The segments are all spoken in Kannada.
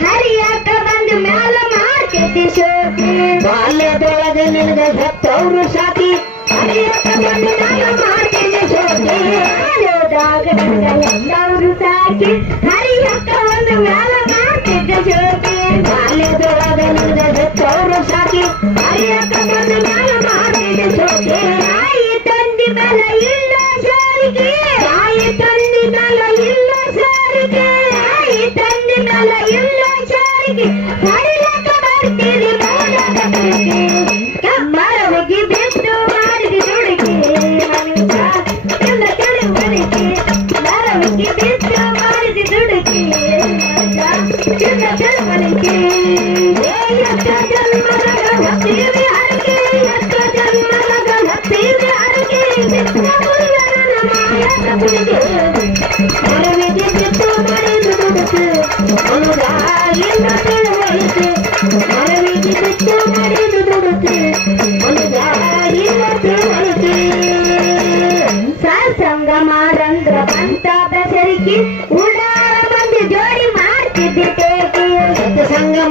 ಹರಿಯಾಕ ಬಂದು ಮ್ಯಾಲ ಮಾರ್ಕೆಟ್ ಶೋಕ್ ಬಾಲ್ಯದೊಳಗೆ ನಿನಗೆ ಹತ್ತವರು ಸಾಕ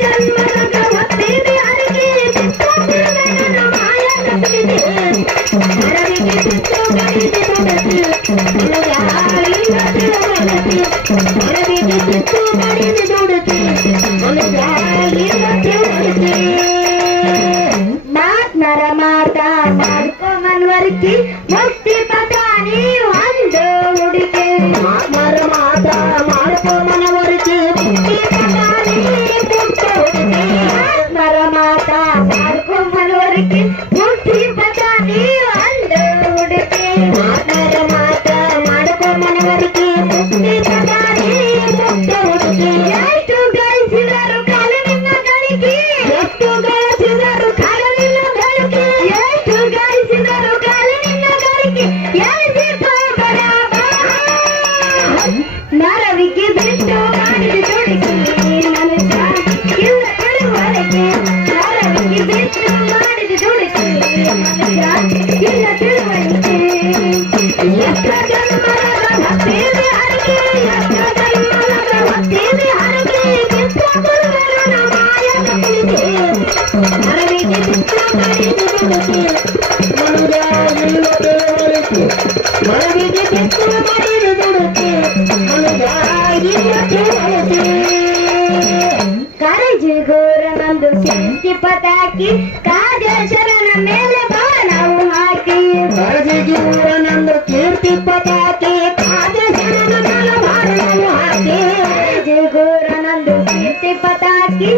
जन्म Mark ಕಾಲೇಜು ಗೋರ ಒಂದು ಶಕ್ತಿ ಪತಾಕಿ ಕಾದೇಶರನ ಮೇಲೆ ಬಾಣವು ಹಾಕಿ. ಕಾಲೇಜು ಊರನೊಂದು ಕೀರ್ತಿ ಪತಾಕಿ ಕಾದೇಶರನ ಮೇಲೆ ಬಾಣವು ಹಾಕಿ. ಕಾಲೇಜು ಗೋರನೊಂದು ಕೀರ್ತಿ ಪತಾಕಿ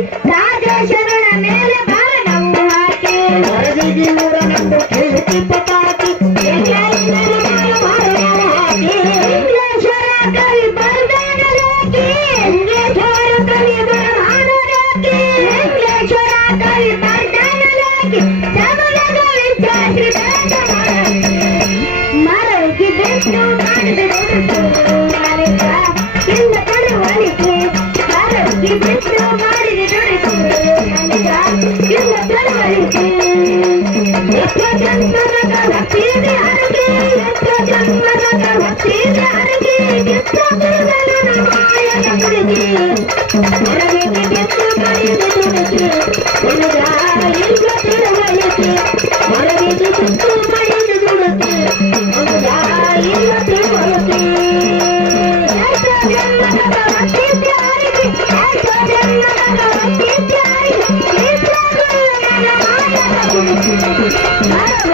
ಜನ್ಮದ ಪ್ರೀತಿ ಅರಗೆ ಎಷ್ಟೋ ಜನ್ಮದ ಪ್ರೀತಿ ಅರಗೆ ಎಷ್ಟೋ Ah,